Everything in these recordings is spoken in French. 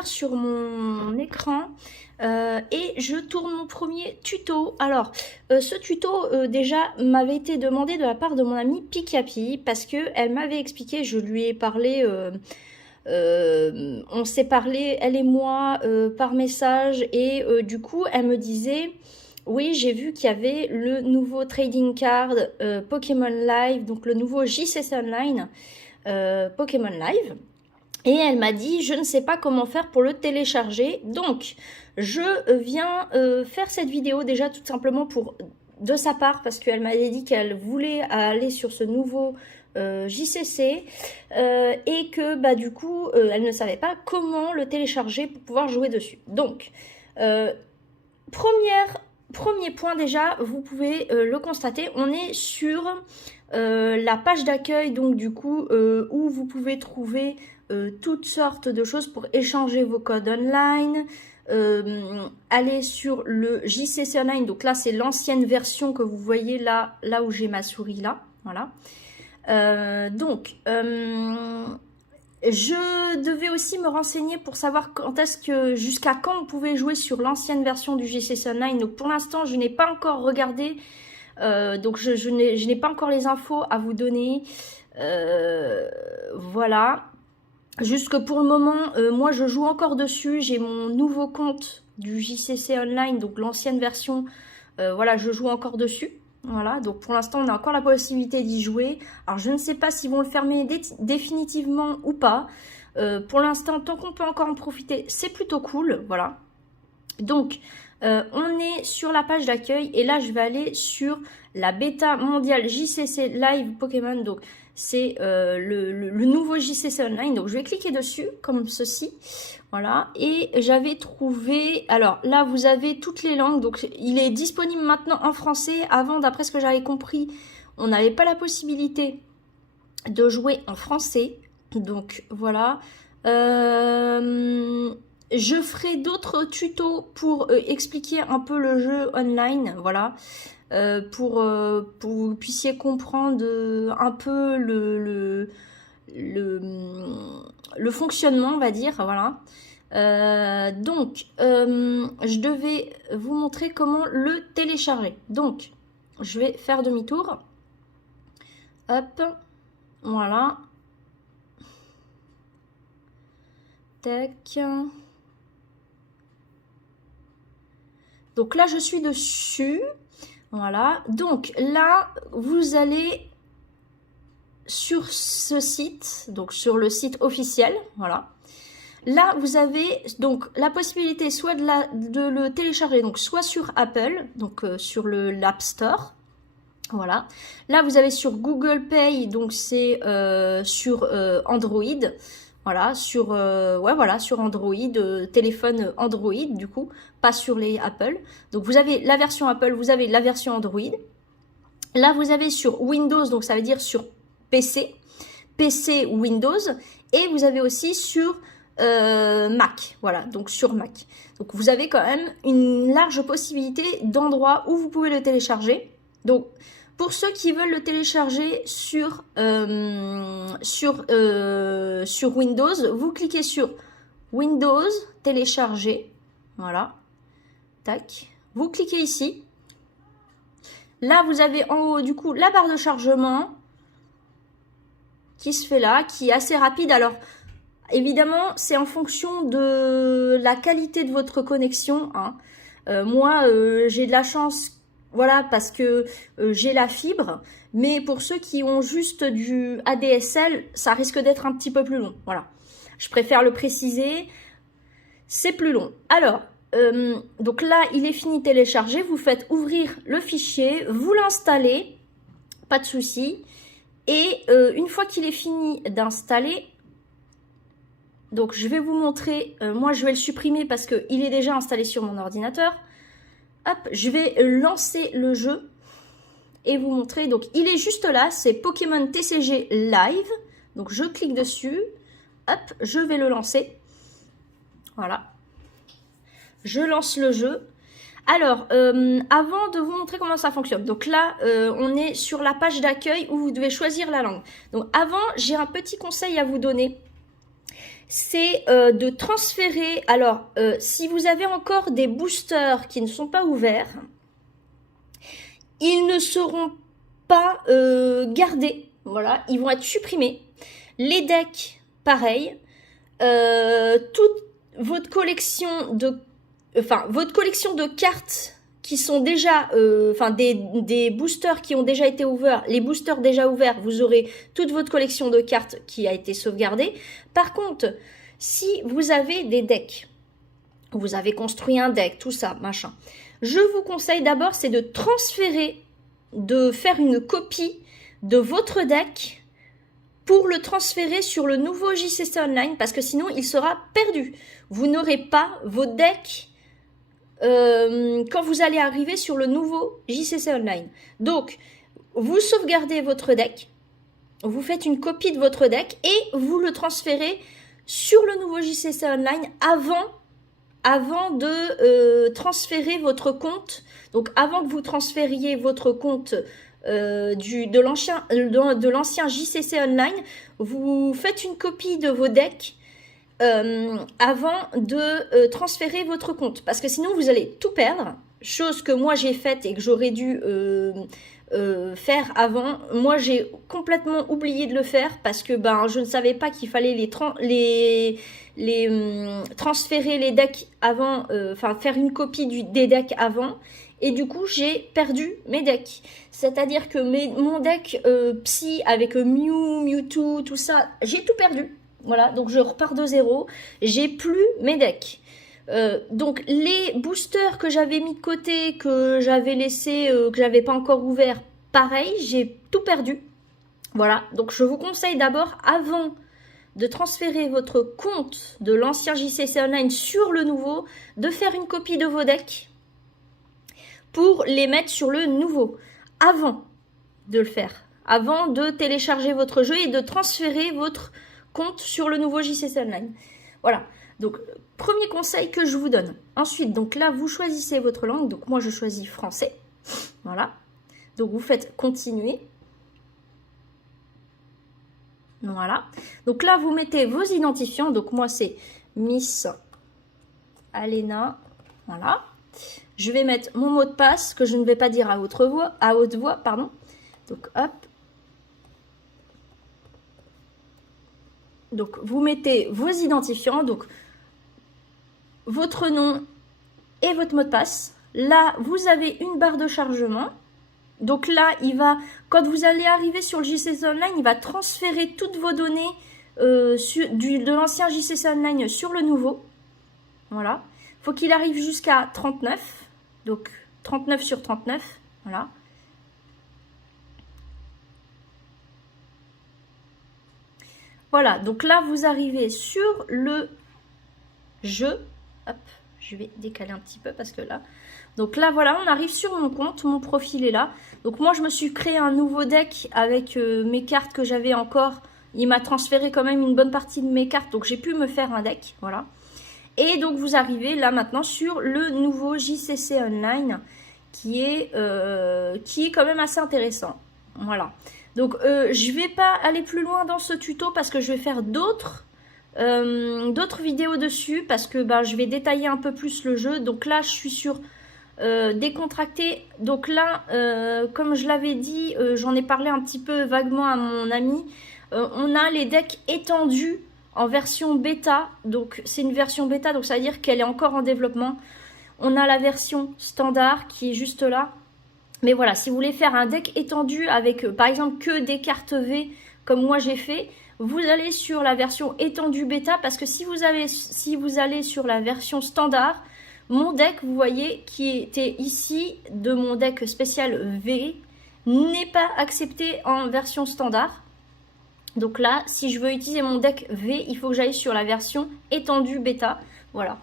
voir sur mon écran et je tourne mon premier tuto. Alors, ce tuto déjà m'avait été demandé de la part de mon amie Pikapi parce que elle m'avait expliqué, je lui ai parlé, on s'est parlé, elle et moi, par message et du coup, elle me disait... Oui, j'ai vu qu'il y avait le nouveau trading card Pokémon Live, donc le nouveau JCC Online Pokémon Live. Et elle m'a dit, je ne sais pas comment faire pour le télécharger. Donc, je viens faire cette vidéo déjà tout simplement de sa part, parce qu'elle m'avait dit qu'elle voulait aller sur ce nouveau JCC et que bah, du coup, elle ne savait pas comment le télécharger pour pouvoir jouer dessus. Donc, premier point déjà, vous pouvez le constater, on est sur la page d'accueil, donc du coup, où vous pouvez trouver toutes sortes de choses pour échanger vos codes online, aller sur le JCC Online, donc là c'est l'ancienne version que vous voyez là où j'ai ma souris là, voilà. Je devais aussi me renseigner pour savoir jusqu'à quand on pouvait jouer sur l'ancienne version du JCC Online. Donc pour l'instant, je n'ai pas encore regardé, donc je n'ai pas encore les infos à vous donner. Voilà. Jusque pour le moment, moi je joue encore dessus. J'ai mon nouveau compte du JCC Online, donc l'ancienne version. Voilà, je joue encore dessus. Voilà, donc pour l'instant, on a encore la possibilité d'y jouer. Alors, je ne sais pas s'ils vont le fermer définitivement ou pas. Pour l'instant, tant qu'on peut encore en profiter, c'est plutôt cool. Voilà. Donc, on est sur la page d'accueil. Et là, je vais aller sur la bêta mondiale JCC Live Pokémon. Donc, c'est le nouveau JCC Online. Donc, je vais cliquer dessus, comme ceci. Voilà, et j'avais trouvé, alors là vous avez toutes les langues, donc il est disponible maintenant en français. Avant, d'après ce que j'avais compris, on n'avait pas la possibilité de jouer en français, donc voilà. Je ferai d'autres tutos pour expliquer un peu le jeu online, voilà, pour que vous puissiez comprendre un peu le fonctionnement, on va dire, voilà. Je devais vous montrer comment le télécharger. Donc, je vais faire demi-tour. Hop, voilà. Tac. Donc là, je suis dessus. Voilà. Donc là, vous allez sur ce site, donc sur le site officiel, voilà. Là, vous avez donc la possibilité soit de le télécharger, donc soit sur Apple, donc sur l'App Store, voilà. Là, vous avez sur Google Pay, donc c'est sur Android, voilà, sur sur Android, téléphone Android du coup, pas sur les Apple. Donc vous avez la version Apple, vous avez la version Android. Là, vous avez sur Windows, donc ça veut dire sur PC Windows, et vous avez aussi sur Mac, voilà, donc sur Mac. Donc vous avez quand même une large possibilité d'endroits où vous pouvez le télécharger. Donc pour ceux qui veulent le télécharger sur Windows, vous cliquez sur Windows, télécharger, voilà, tac, vous cliquez ici. Là, vous avez en haut du coup la barre de chargement qui se fait là, qui est assez rapide. Alors, évidemment, c'est en fonction de la qualité de votre connexion, hein. Moi, j'ai de la chance, voilà, parce que j'ai la fibre. Mais pour ceux qui ont juste du ADSL, ça risque d'être un petit peu plus long. Voilà, je préfère le préciser. C'est plus long. Alors, donc là, il est fini de télécharger. Vous faites ouvrir le fichier, vous l'installez, pas de souci. Et une fois qu'il est fini d'installer, donc je vais vous montrer, moi je vais le supprimer parce qu'il est déjà installé sur mon ordinateur. Hop, je vais lancer le jeu et vous montrer. Donc il est juste là, c'est Pokémon TCG Live. Donc je clique dessus, hop, je vais le lancer. Voilà. Je lance le jeu. Alors, avant de vous montrer comment ça fonctionne, donc là, on est sur la page d'accueil où vous devez choisir la langue. Donc avant, j'ai un petit conseil à vous donner. c'est de transférer. Alors, si vous avez encore des boosters qui ne sont pas ouverts, ils ne seront pas gardés. Voilà, ils vont être supprimés. Les decks, pareil. Toute votre collection de cartes qui sont déjà, des boosters qui ont déjà été ouverts, les boosters déjà ouverts, vous aurez toute votre collection de cartes qui a été sauvegardée. Par contre, si vous avez des decks, vous avez construit un deck, tout ça, machin, je vous conseille d'abord, c'est de transférer, de faire une copie de votre deck pour le transférer sur le nouveau JCC Online, parce que sinon, il sera perdu. Vous n'aurez pas vos decks quand vous allez arriver sur le nouveau JCC Online. Donc, vous sauvegardez votre deck, vous faites une copie de votre deck et vous le transférez sur le nouveau JCC Online avant de transférer votre compte. Donc, avant que vous transfériez votre compte de l'ancien JCC Online, vous faites une copie de vos decks avant de transférer votre compte, parce que sinon vous allez tout perdre, chose que moi j'ai faite et que j'aurais dû faire avant. Moi j'ai complètement oublié de le faire parce que je ne savais pas qu'il fallait transférer les decks avant, faire une copie des decks avant, et du coup j'ai perdu mes decks. C'est-à-dire que mon deck Psy avec Mew, Mewtwo, tout ça, j'ai tout perdu. Voilà, donc je repars de zéro, j'ai plus mes decks. Donc les boosters que j'avais mis de côté, que j'avais laissé, que j'avais pas encore ouvert, pareil, j'ai tout perdu. Voilà, donc je vous conseille d'abord, avant de transférer votre compte de l'ancien JCC Online sur le nouveau, de faire une copie de vos decks pour les mettre sur le nouveau, avant de le faire, avant de télécharger votre jeu et de transférer votre compte sur le nouveau JCC Online. Voilà, donc premier conseil que je vous donne. Ensuite, donc là, vous choisissez votre langue. Donc moi, je choisis français. Voilà, donc vous faites continuer. Voilà, donc là, vous mettez vos identifiants. Donc moi, c'est Miss Alena. Voilà, je vais mettre mon mot de passe que je ne vais pas dire à haute voix, pardon. Donc hop. Donc, vous mettez vos identifiants, donc votre nom et votre mot de passe. Là, vous avez une barre de chargement. Donc là, quand vous allez arriver sur le JCC Online, il va transférer toutes vos données de l'ancien JCC Online sur le nouveau. Voilà. Il faut qu'il arrive jusqu'à 39. Donc, 39 sur 39. Voilà. Voilà, donc là, vous arrivez sur le jeu. Hop, je vais décaler un petit peu parce que là... Donc là, voilà, on arrive sur mon compte. Mon profil est là. Donc moi, je me suis créé un nouveau deck avec mes cartes que j'avais encore. Il m'a transféré quand même une bonne partie de mes cartes. Donc j'ai pu me faire un deck. Voilà. Et donc vous arrivez là maintenant sur le nouveau JCC Online qui est quand même assez intéressant. Voilà. Donc, je vais pas aller plus loin dans ce tuto parce que je vais faire d'autres vidéos dessus parce que je vais détailler un peu plus le jeu. Donc là, je suis sur décontracté. Donc là, comme je l'avais dit, j'en ai parlé un petit peu vaguement à mon ami. On a les decks étendus en version bêta. Donc, c'est une version bêta, donc ça veut dire qu'elle est encore en développement. On a la version standard qui est juste là. Mais voilà, si vous voulez faire un deck étendu avec, par exemple, que des cartes V, comme moi j'ai fait, vous allez sur la version étendue bêta, parce que si vous allez sur la version standard, mon deck, vous voyez, qui était ici, de mon deck spécial V, n'est pas accepté en version standard. Donc là, si je veux utiliser mon deck V, il faut que j'aille sur la version étendue bêta. Voilà.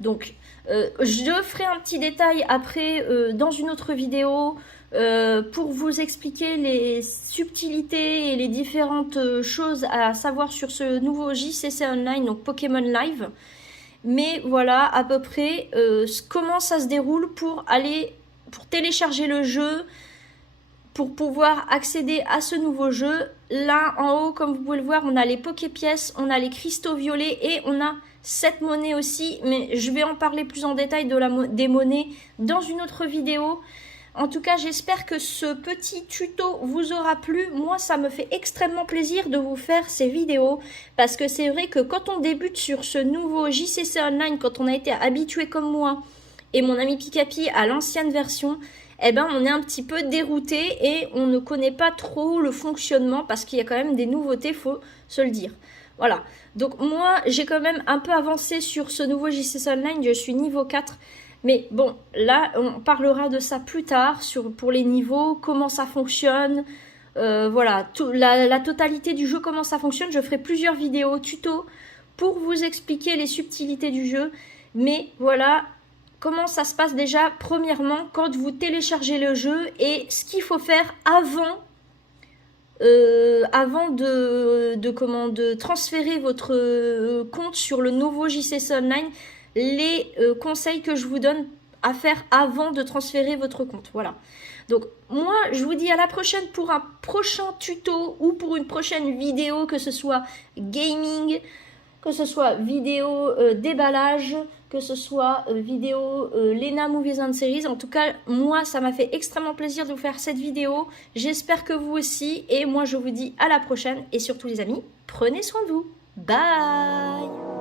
Donc, je ferai un petit détail après dans une autre vidéo pour vous expliquer les subtilités et les différentes choses à savoir sur ce nouveau JCC Online, donc Pokémon Live. Mais voilà à peu près comment ça se déroule pour télécharger le jeu, pour pouvoir accéder à ce nouveau jeu. là en haut, comme vous pouvez le voir, on a les Poképièces, on a les cristaux violets et on a cette monnaie aussi. Mais je vais en parler plus en détail des monnaies dans une autre vidéo. En tout cas, j'espère que ce petit tuto vous aura plu. Moi, ça me fait extrêmement plaisir de vous faire ces vidéos parce que c'est vrai que quand on débute sur ce nouveau JCC Online, quand on a été habitué comme moi et mon ami Pikapi à l'ancienne version, eh ben, on est un petit peu dérouté et on ne connaît pas trop le fonctionnement parce qu'il y a quand même des nouveautés, faut se le dire. Voilà. Donc moi, j'ai quand même un peu avancé sur ce nouveau JCC Online. Je suis niveau 4. Mais bon, là, on parlera de ça plus tard, pour les niveaux, comment ça fonctionne, voilà, la totalité du jeu, comment ça fonctionne. Je ferai plusieurs vidéos tuto pour vous expliquer les subtilités du jeu. Mais voilà, comment ça se passe déjà, premièrement, quand vous téléchargez le jeu et ce qu'il faut faire avant de transférer votre compte sur le nouveau JCC Online, les conseils que je vous donne à faire avant de transférer votre compte. Voilà. Donc moi, je vous dis à la prochaine pour un prochain tuto ou pour une prochaine vidéo, que ce soit gaming, que ce soit vidéo déballage, que ce soit vidéo Lena Movies and Series. En tout cas, moi, ça m'a fait extrêmement plaisir de vous faire cette vidéo. J'espère que vous aussi. Et moi, je vous dis à la prochaine. Et surtout, les amis, prenez soin de vous. Bye!